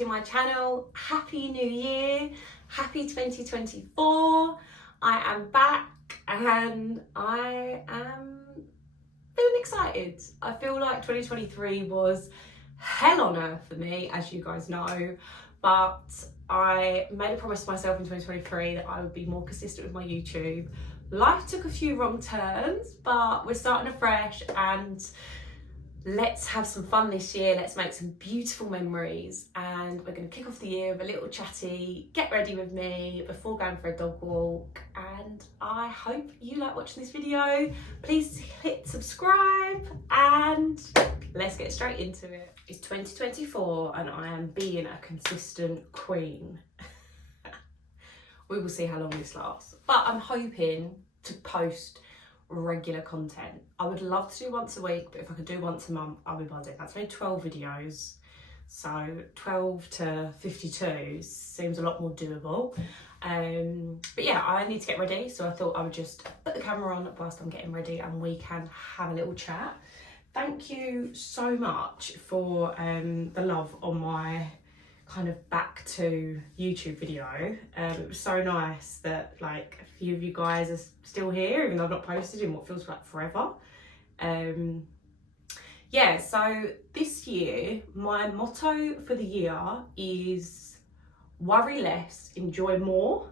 to my channel. Happy New Year, happy 2024. I am back and I am feeling excited. I feel like 2023 was hell on earth for me, as you guys know, but I made a promise to myself in 2023 that I would be more consistent with my YouTube. Life took a few wrong turns, but we're starting afresh and let's have some fun this year. Let's make some beautiful memories, and we're going to kick off the year with a little chatty, get ready with me before going for a dog walk. And I hope you like watching this video. Please hit subscribe and let's get straight into it. It's 2024 and I am being a consistent queen. We will see how long this lasts, but I'm hoping to post regular content. I would love to do once a week, but if I could do once a month, I'll be buzzing. That's only 12 videos, so 12 to 52 seems a lot more doable. But yeah, I need to get ready, so I thought I would just put the camera on whilst I'm getting ready and we can have a little chat. Thank you so much for the love on my kind of back to YouTube video. It was so nice that like a few of you guys are still here, even though I've not posted in what feels like forever. Yeah, so this year my motto for the year is worry less, enjoy more,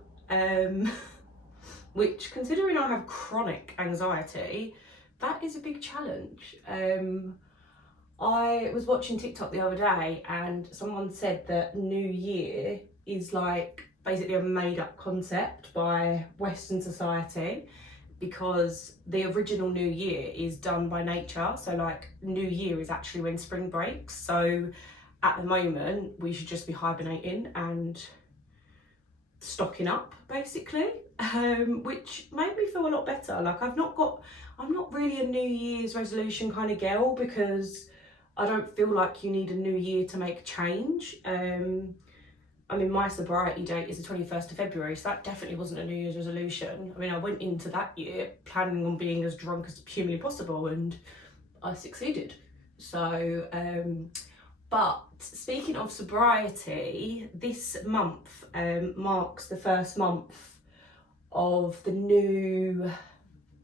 which, considering I have chronic anxiety, that is a big challenge. I was watching TikTok the other day and someone said that New Year is like basically a made up concept by Western society, because the original New Year is done by nature. So like New Year is actually when spring breaks. So at the moment we should just be hibernating and stocking up basically, which made me feel a lot better. Like I'm not really a New Year's resolution kind of girl, because I don't feel like you need a new year to make a change. I mean, my sobriety date is the 21st of February, so that definitely wasn't a New Year's resolution. I mean, I went into that year planning on being as drunk as humanly possible, and I succeeded. So, but speaking of sobriety, this month marks the first month of the new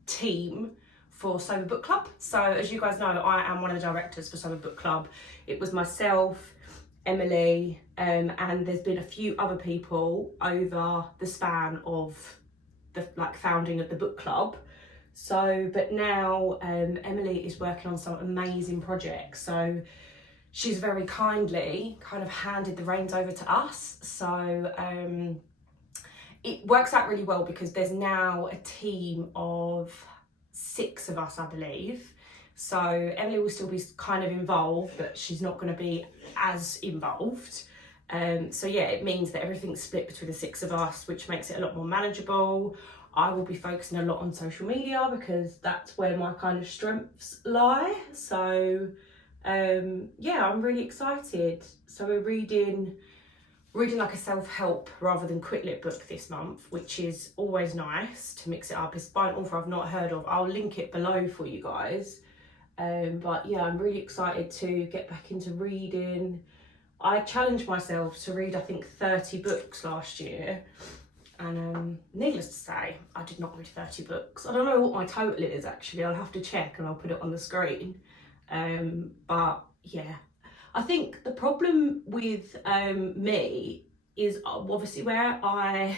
team for Sober Book Club. So as you guys know, I am one of the directors for Sober Book Club. It was myself, Emily, and there's been a few other people over the span of the founding of the book club. So, but now Emily is working on some amazing projects. So she's very kindly kind of handed the reins over to us. So it works out really well, because there's now a team of 6 of us, I believe. So Emily will still be kind of involved, but she's not going to be as involved. So yeah, it means that everything's split between the 6 of us, which makes it a lot more manageable. I will be focusing a lot on social media because that's where my kind of strengths lie. So yeah, I'm really excited. So we're reading like a self-help rather than quick lit book this month, which is always nice to mix it up. It's by an author I've not heard of. I'll link it below for you guys. But yeah, I'm really excited to get back into reading. I challenged myself to read, I think, 30 books last year. And needless to say, I did not read 30 books. I don't know what my total is actually. I'll have to check and I'll put it on the screen. But yeah. I think the problem with me is obviously where I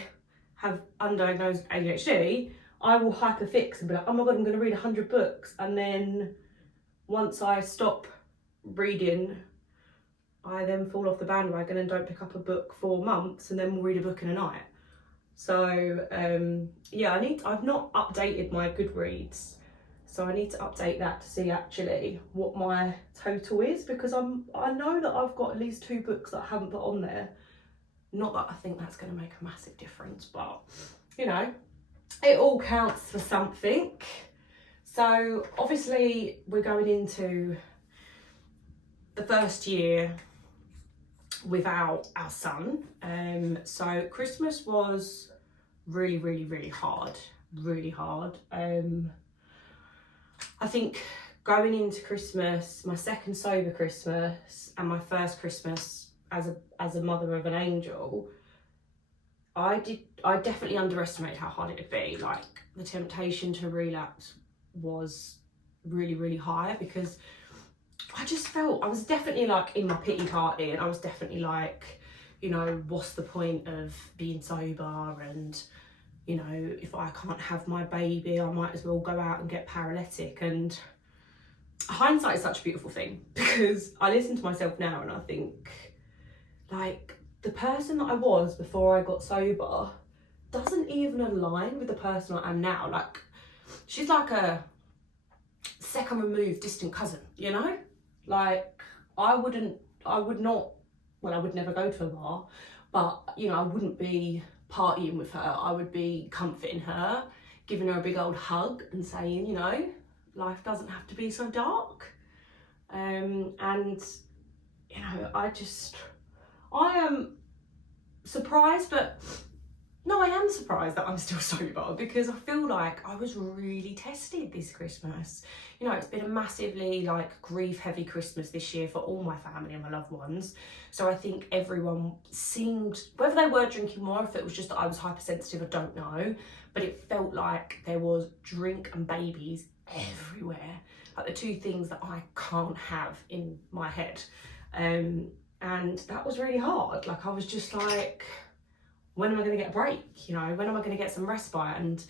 have undiagnosed ADHD, I will hyperfix and be like, oh my God, I'm going to read 100 books. And then once I stop reading, I then fall off the bandwagon and don't pick up a book for months, and then we'll read a book in a night. So yeah, I've not updated my Goodreads. So I need to update that to see actually what my total is, because I know that I've got at least 2 books that I haven't put on there. Not that I think that's going to make a massive difference, but you know, it all counts for something. So obviously we're going into the first year without our son. So Christmas was really hard. I think going into Christmas, my second sober Christmas and my first Christmas as a mother of an angel, I definitely underestimated how hard it would be. Like, the temptation to relapse was really, really high, because I just felt, I was definitely like in my pity party, and I was definitely like, you know, what's the point of being sober, and, you know, if I can't have my baby, I might as well go out and get paralytic. And hindsight is such a beautiful thing, because I listen to myself now and I think, like, the person that I was before I got sober doesn't even align with the person I am now. Like, she's like a second removed distant cousin, you know? Like, I would never go to a bar, but, you know, I wouldn't be partying with her. I would be comforting her, giving her a big old hug and saying, you know, life doesn't have to be so dark. And, you know, I am surprised, but no, I am surprised that I'm still sober, because I feel like I was really tested this Christmas. You know, it's been a massively like grief heavy Christmas this year for all my family and my loved ones. So I think everyone seemed, whether they were drinking more, if it was just that I was hypersensitive, I don't know, but it felt like there was drink and babies everywhere. Like, the two things that I can't have in my head. And that was really hard. Like, I was just like, when am I going to get a break? You know, when am I going to get some respite? And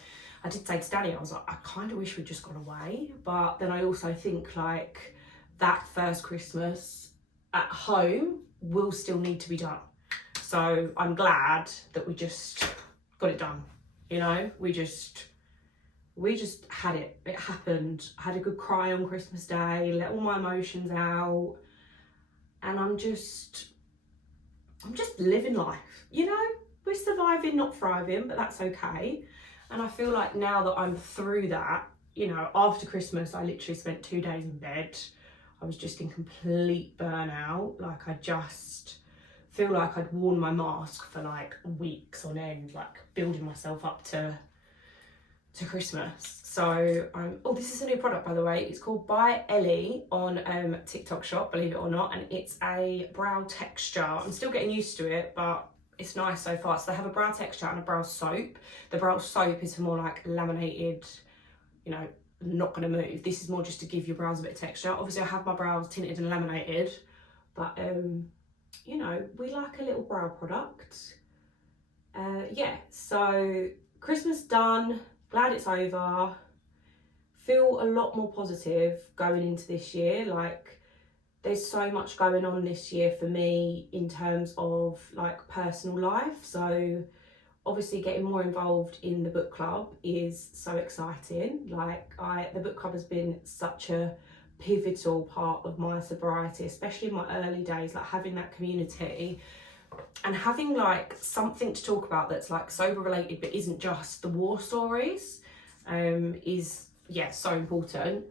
I did say to Danny, I was like, I kind of wish we'd just gone away. But then I also think, like, that first Christmas at home will still need to be done. So I'm glad that we just got it done. You know, we just had it. It happened. I had a good cry on Christmas Day, let all my emotions out. And I'm just living life, you know? We're surviving, not thriving, but that's okay. And I feel like now that I'm through that, you know, after Christmas, I literally spent 2 days in bed. I was just in complete burnout. Like, I just feel like I'd worn my mask for like weeks on end, like building myself up to Christmas. So, oh, this is a new product, by the way. It's called By Ellie on TikTok shop, believe it or not. And it's a brow texture. I'm still getting used to it, but it's nice so far. So they have a brow texture and a brow soap. The brow soap is for more like laminated, you know, not going to move. This is more just to give your brows a bit of texture. Obviously, I have my brows tinted and laminated, but you know, we like a little brow product. Yeah, so Christmas done. Glad it's over. Feel a lot more positive going into this year. Like, there's so much going on this year for me in terms of like personal life. So obviously getting more involved in the book club is so exciting. Like, the book club has been such a pivotal part of my sobriety, especially in my early days, like having that community and having like something to talk about that's like sober related but isn't just the war stories, is, yeah, so important.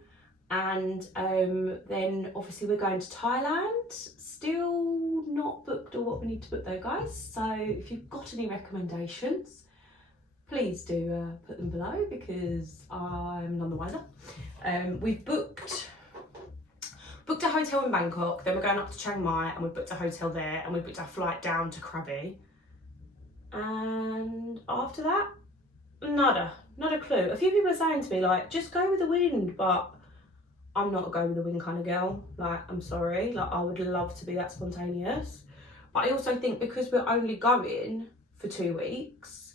And then obviously we're going to Thailand. Still not booked or what we need to book though, guys. So if you've got any recommendations, please do put them below, because I'm none the wiser. We've booked a hotel in Bangkok, then we're going up to Chiang Mai, and we booked a hotel there, and we booked our flight down to Krabi. And after that, not a clue. A few people are saying to me, like, just go with the wind, but I'm not a go with the wind kind of girl. Like, I'm sorry, like, I would love to be that spontaneous. But I also think because we're only going for 2 weeks,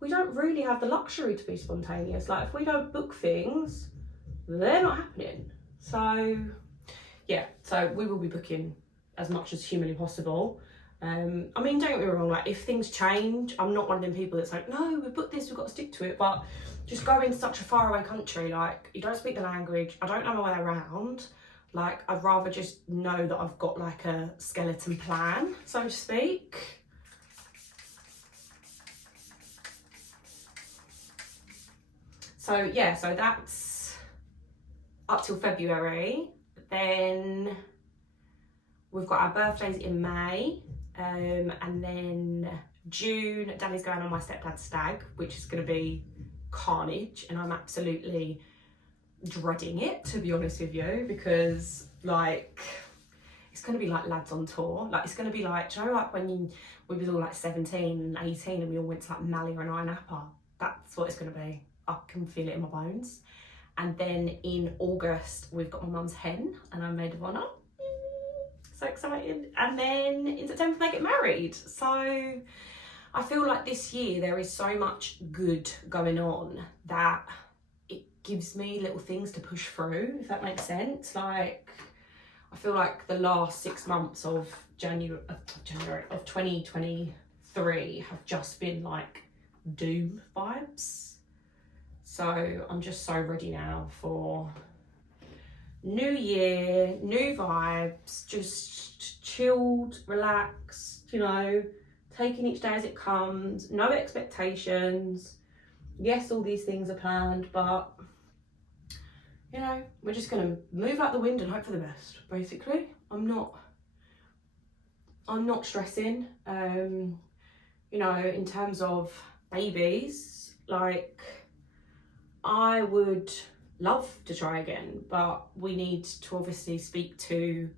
we don't really have the luxury to be spontaneous. Like, if we don't book things, they're not happening. So yeah, so we will be booking as much as humanly possible. I mean, don't get me wrong, like, if things change, I'm not one of them people that's like, no, we've booked this, we've got to stick to it. But just going to such a faraway country, like, you don't speak the language, I don't know my way around. Like, I'd rather just know that I've got like a skeleton plan, so to speak. So yeah, so that's up till February. Then we've got our birthdays in May, and then June, Danny's going on my stepdad's stag, which is going to be carnage, and I'm absolutely dreading it, to be honest with you, because like, it's going to be like Lads on Tour. Like, it's going to be like, do you know, like when we was all like 17 and 18 and we all went to like Malia and Iron Napa? That's what it's going to be. I can feel it in my bones. And then in August, we've got my mum's hen and I'm maid of honour. So excited. And then in September, they get married. So I feel like this year there is so much good going on that it gives me little things to push through, if that makes sense. Like, I feel like the last 6 months of January of 2023 have just been like doom vibes. So I'm just so ready now for new year, new vibes, just chilled, relaxed, you know, taking each day as it comes, no expectations. Yes, all these things are planned, but you know, we're just gonna move out the wind and hope for the best, basically. I'm not stressing. You know, in terms of babies, like, I would love to try again, but we need to obviously speak to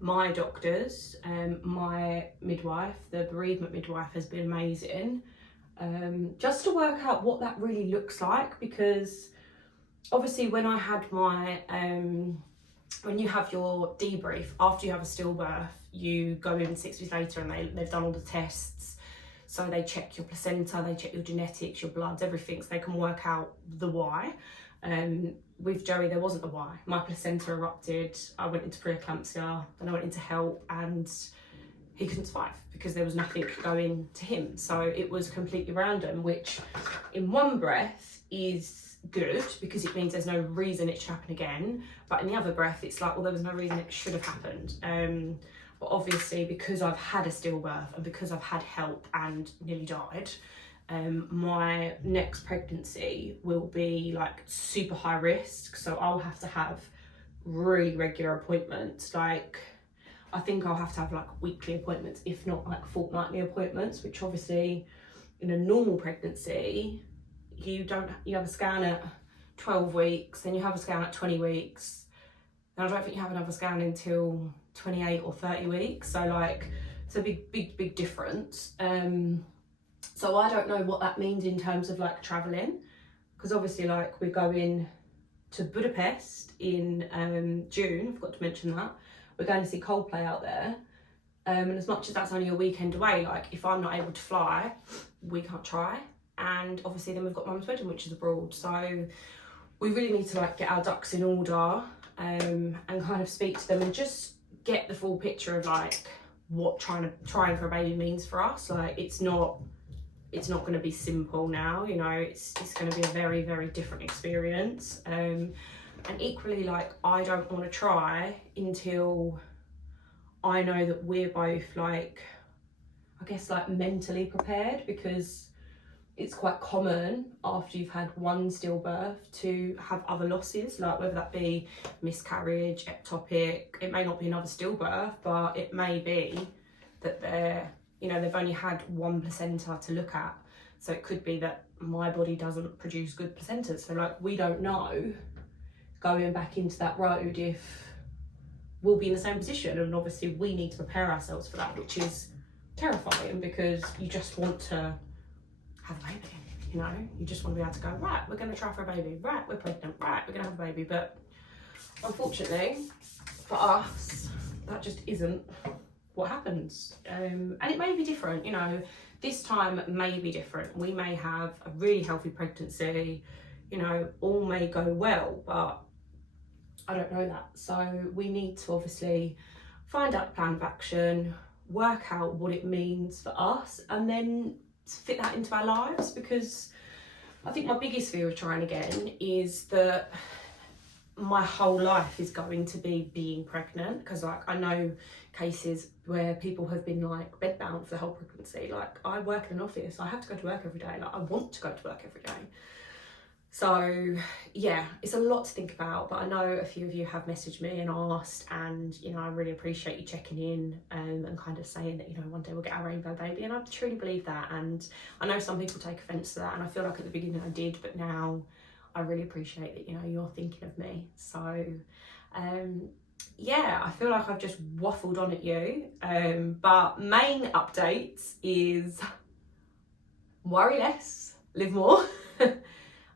my doctors. My midwife, the bereavement midwife, has been amazing, just to work out what that really looks like, because obviously when I had my when you have your debrief after you have a stillbirth, you go in 6 weeks later and they've done all the tests. So they check your placenta, they check your genetics, your bloods, everything, so they can work out the why. With Joey, there wasn't the why. My placenta erupted, I went into preeclampsia, then I went into HELP, and he couldn't survive because there was nothing going to him. So it was completely random, which in one breath is good because it means there's no reason it should happen again. But in the other breath, it's like, well, there was no reason it should have happened. But obviously, because I've had a stillbirth and because I've had HELP and nearly died, my next pregnancy will be like super high risk. So I'll have to have really regular appointments. Like, I think I'll have to have like weekly appointments, if not like fortnightly appointments, which obviously in a normal pregnancy, you have a scan at 12 weeks, then you have a scan at 20 weeks. And I don't think you have another scan until 28 or 30 weeks. So like, it's a big difference. So I don't know what that means in terms of like traveling, because obviously like we're going to Budapest in June. I forgot to mention that. We're going to see Coldplay out there. And as much as that's only a weekend away, like if I'm not able to fly, we can't try. And obviously then we've got Mum's wedding, which is abroad. So we really need to like get our ducks in order, and kind of speak to them and just get the full picture of like what trying for a baby means for us. Like, it's not going to be simple now, you know, it's going to be a very, very different experience. And equally, like, I don't want to try until I know that we're both like, I guess, like mentally prepared, because it's quite common after you've had one stillbirth to have other losses, like whether that be miscarriage, ectopic. It may not be another stillbirth, but it may be that they've only had one placenta to look at. So it could be that my body doesn't produce good placentas. So like, we don't know going back into that road if we'll be in the same position. And obviously we need to prepare ourselves for that, which is terrifying, because you just want to have a baby, you know, you just want to be able to go, right, we're going to try for a baby, right, we're pregnant, right, we're going to have a baby. But unfortunately for us, that just isn't what happens. And it may be different, you know, this time may be different. We may have a really healthy pregnancy, you know, all may go well, but I don't know that. So we need to obviously find out the plan of action, work out what it means for us, and then fit that into our lives. Because I think my biggest fear of trying again is that my whole life is going to be being pregnant, because like, I know cases where people have been like bedbound for the whole pregnancy. Like, I work in an office, I have to go to work every day, like I want to go to work every day. So yeah, it's a lot to think about, but I know a few of you have messaged me and asked, and you know, I really appreciate you checking in, and kind of saying that, you know, one day we'll get our rainbow baby, and I truly believe that. And I know some people take offence to that, and I feel like at the beginning I did, but now I really appreciate that, you know, you're thinking of me. So yeah, I feel like I've just waffled on at you, but main updates is worry less, live more.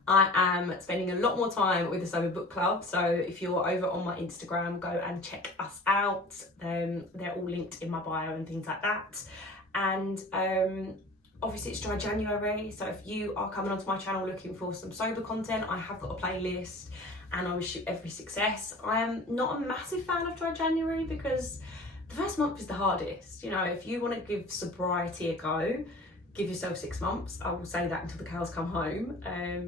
I am spending a lot more time with the Sober Book Club, so if you're over on my Instagram, go and check us out. They're all linked in my bio and things like that. And obviously it's dry January, so if you are coming onto my channel looking for some sober content, I have got a playlist, and I wish you every success. I am not a massive fan of dry January because the first month is the hardest. You know, if you want to give sobriety a go, give yourself 6 months. I will say that until the cows come home.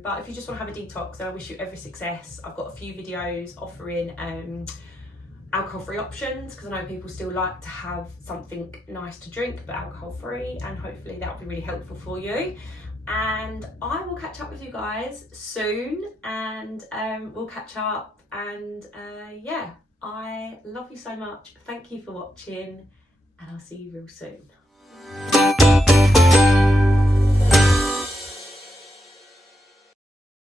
But if you just want to have a detox, then I wish you every success. I've got a few videos offering alcohol-free options, because I know people still like to have something nice to drink but alcohol-free, and hopefully that will be really helpful for you. And I will catch up with you guys soon, and we'll catch up, and yeah, I love you so much. Thank you for watching, and I'll see you real soon.